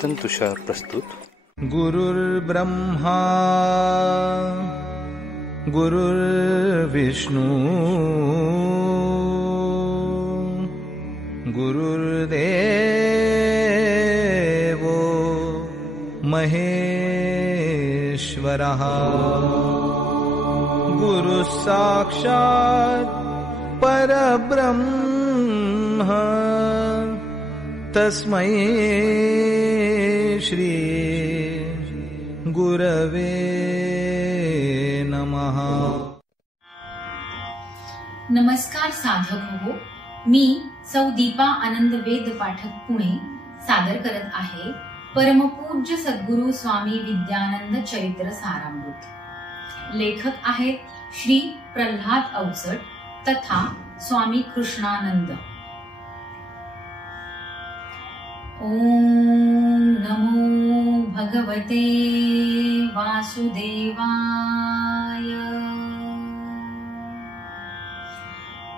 चिंतन तुषार प्रस्तुत. गुरुर्ब्रह्मा गुरुर्विष्णू गुरुर्देवो महेश्वरः गुरुः साक्षात् परब्रह्म तस्मै श्री गुरवे नमः. नमस्कार साधक हो, मी सौ दीपा आनंद वेद पाठक पुणे सादर करत आहे परमपूज्य सद्गुरु स्वामी विद्यानंद चरित्र सारामृत. लेखक आहेत श्री प्रल्हाद अवचट तथा स्वामी कृष्णानंद. ओम नमो भगवते वासुदेवाय.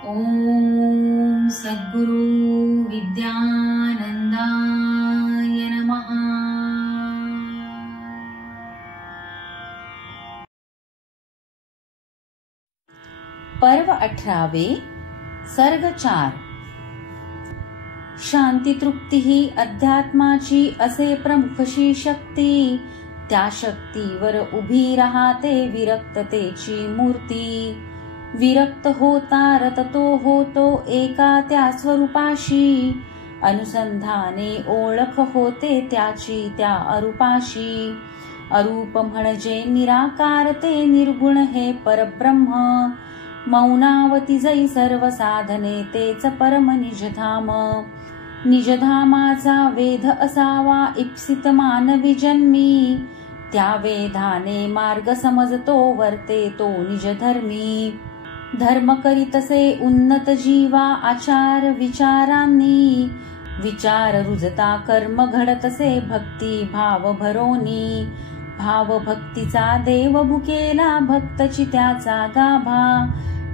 ओम सद्गुरु विद्यानंदाय नमः. पर्व 18 सर्ग 4. शांती तृप्ती ही अध्यात्माची असे प्रमुखशी शक्ती. त्या शक्तीवर उभी राहते विरक्ततेची मूर्ती. विरक्त होता रततो होतो एका त्या स्वरूपाशी. अनुसंधाने ओळख होते त्याची त्या अरूपाशी. अरूप म्हणजे निराकार ते निर्गुण हे परब्रह्म. मौनावती जै सर्व साधने तेच परम निजधाम. निजधामाचा वेध असावा इप्सित मानवी जन्मी. त्या वेधाने मार्ग समजतो वर्ते तो निजधर्मी. धर्म करीतसे उन्नत जीवा आचार विचारांनी. विचार रुजता कर्म घडतसे भक्ती भाव भरोनी. भाव भक्तीचा देव भुकेला भक्तची त्याचा गाभा.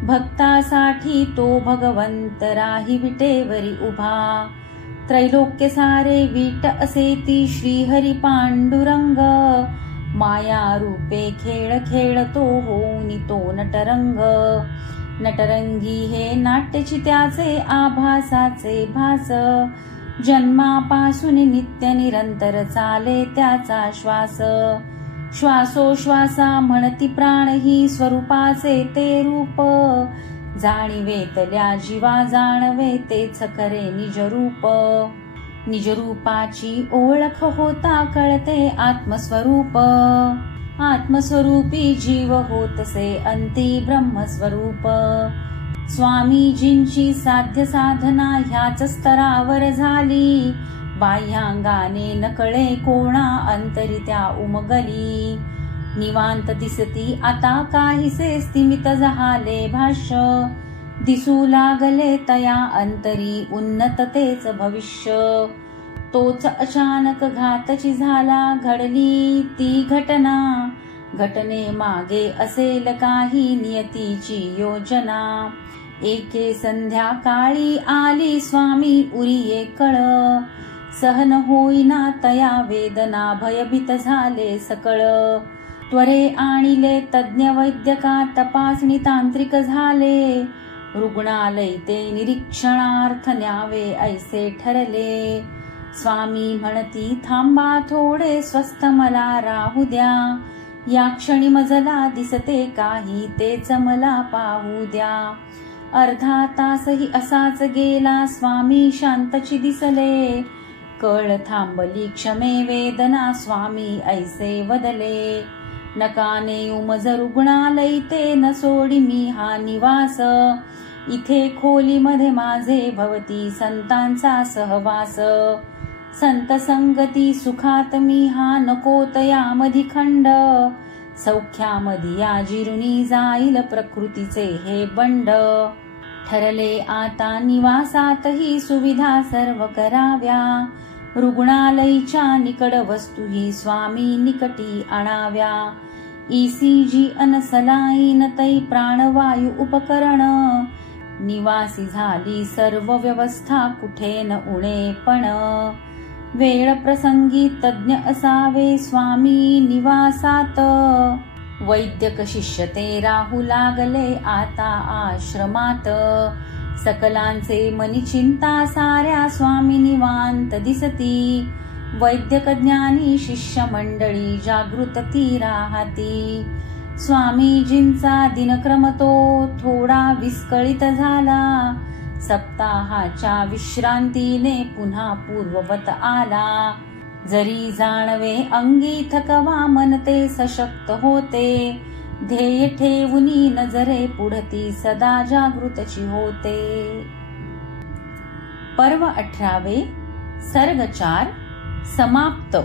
भक्तासाठी तो भगवंत राही विटेवरी उभा. त्रैलोक्य सारे वीट असे ती श्रीहरी पांडुरंग. माया रूपे खेळ खेळतो होऊनी तो नटरंग. नटरंगी हे नाट्यची त्याचे आभासाचे भास. जन्मापासून नित्य निरंतर चाले त्याचा श्वास. श्वासोश्वासा म्हणती प्राण ही स्वरूपाचे ते रूप. जाणीवेतल्या जीवा जाणवे तेच खरे निजरूप. निजरूपाची ओळख होता कळते आत्मस्वरूप. आत्मस्वरूपी जीव होतसे अंती ब्रह्मस्वरूप. स्वामीजींची साध्य साधना ह्याच स्तरावर झाली. बाह्यांगाने नकळे कोणा अंतरी त्या उमगली. निवांत दिसती आता काहीसे स्थिमित झाले भाष्य. दिसू लागले तया अंतरी उन्नततेच भविष्य. तोच अचानक घातची झाला घडली ती घटना. घटने मागे असेल काही नियतीची योजना. एके संध्याकाळी आली स्वामी उरिये कळ. सहन होईना तया वेदना भयभीत झाले सकळ. त्वरे आणिले तज्ञ वैद्यका तपासणी तांत्रिक झाले. रुग्णालय ते निरीक्षणार्थ न्यावे ऐसे ठरले. स्वामी म्हणती थांबा थोडे स्वस्थ मला राहू द्या. या क्षणी मजला दिसते काही तेच मला पाहू द्या. अर्धा तासही असाच गेला स्वामी शांतची दिसले. कळ थांबली क्षमे वेदना स्वामी ऐसे वदले. नकाने उमज रुग्णालय ते न सोडी मी हा निवास. इथे खोलीमध्ये माझे भवती संतांचा सहवास. संत संगती सुखात मी हा नकोत यामधी खंड. सौख्यामधी या जिरुनी जाईल प्रकृतीचे हे बंड. ठरले आता निवासातही सुविधा सर्व कराव्या. रुग्णालयाच्या निकड वस्तूही स्वामी निकटी आणाव्या. ECG अन सलाईन तै प्राणवायू उपकरण. निवासी झाली सर्व व्यवस्था कुठे न उणे पण. वेळ प्रसंगी तज्ञ असावे स्वामी निवासात. वैद्यक शिष्य ते राहू लागले आता आश्रमात. सकलांचे मनी चिंता साऱ्या स्वामी निवांत दिसती. वैद्यक ज्ञानी शिष्य मंडळी जागृत ती राहती. स्वामीजींचा दिनक्रम तो थोडा विस्कळीत झाला. सप्ताहाच्या विश्रांतीने पुन्हा पूर्ववत आला. जरी जाणवे अंगी थकवा मन ते सशक्त होते. ध्येय ठेवूनी नजरे पुढती सदा जागृतची होते. पर्व 18 सर्ग 4 समाप्त.